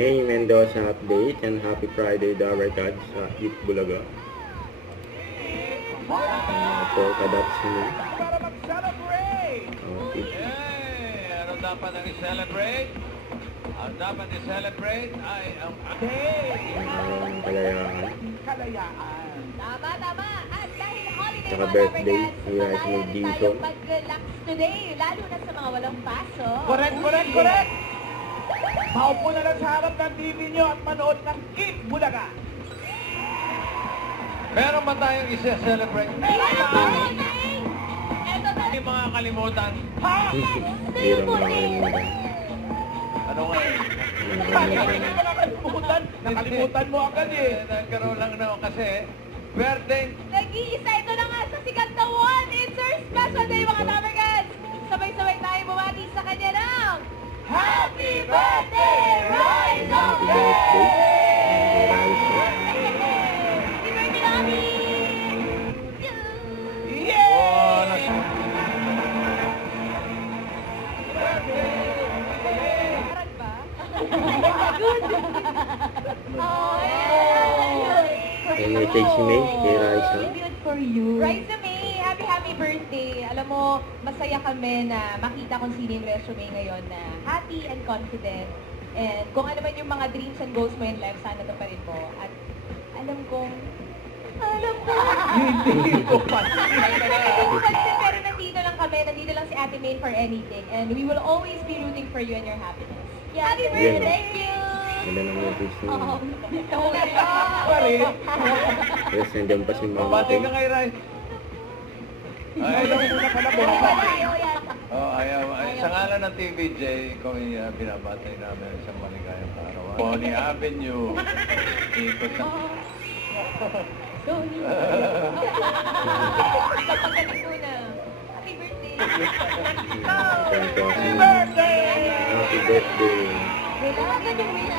May Mendoza update and happy Friday Dabar Cards sa Eat Bulaga. Polka dots mo. Para mag-celebrate! Ano dapat ang i-celebrate? Ang dapat i-celebrate ay ang Ang kalayaan. Kalayaan. Tama. At dahil holiday Tsaka mga birthday, Dabarkads, ni Rice samayan May Dizon. tayong mag-relax today, lalo na sa mga walang pasok. Correct! Maupo na lang sa harap ng TV nyo at manood ng Eat Bulaga. meron ba tayong i-celebrate? Eto na, Hindi mga kalimutan. Ha? Hirang makakalimutan. Ano nga? Bakit hindi ko nakalimutan? Nakalimutan mo agad eh. Nagkaroon lang na kasi birthday. nag-iisa ito na nga sa sikat na one. It's our special day mga Dabarkads. Sabay-sabay tayo bumati sa kanya ng Happy Birthday, Rise of Happy birthday. Rice. Happy birthday, Nami! Oh, Parang ba? Good! Oh, yeah! May message si May kay Rice. Good for you. Rise May, happy birthday. Alam mo, masaya kami na makita kung sino yung resume ngayon na happy and confident. And kung ano man yung mga dreams and goals mo in life, sana to pa rin mo. At alam ko, Hindi ko pa. pero nandito lang kami, nandito lang si Ate May for anything. And we will always be rooting for you and your happiness. Happy birthday! Thank you! Ganda ng message niya. Pa rin. Yes, nandiyan pa si Mama. Pabati ka kay Rai. Ay, Ayaw mo na pala buhay. sa ngalan ng TVJ, kung binabatay namin isang maligayang araw. Bonnie Avenue. Dito sa... Sorry. Pagpagaling ko na. Happy birthday! Happy Birthday! Happy birthday. Agad yung wish.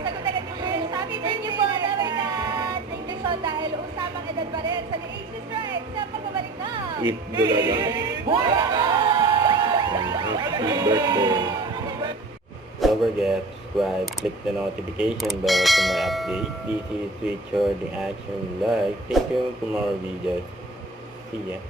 Sagot agad yung wish. Happy birthday po, Dabarkads! Thank you so dahil usapang edad pa rin sa The Age is Right sa pagbabalik na. Eat Bulaga. And happy birthday. Don't forget to subscribe, click the notification bell for my update. This is Richard the Action Live. Thank you for more videos. See ya.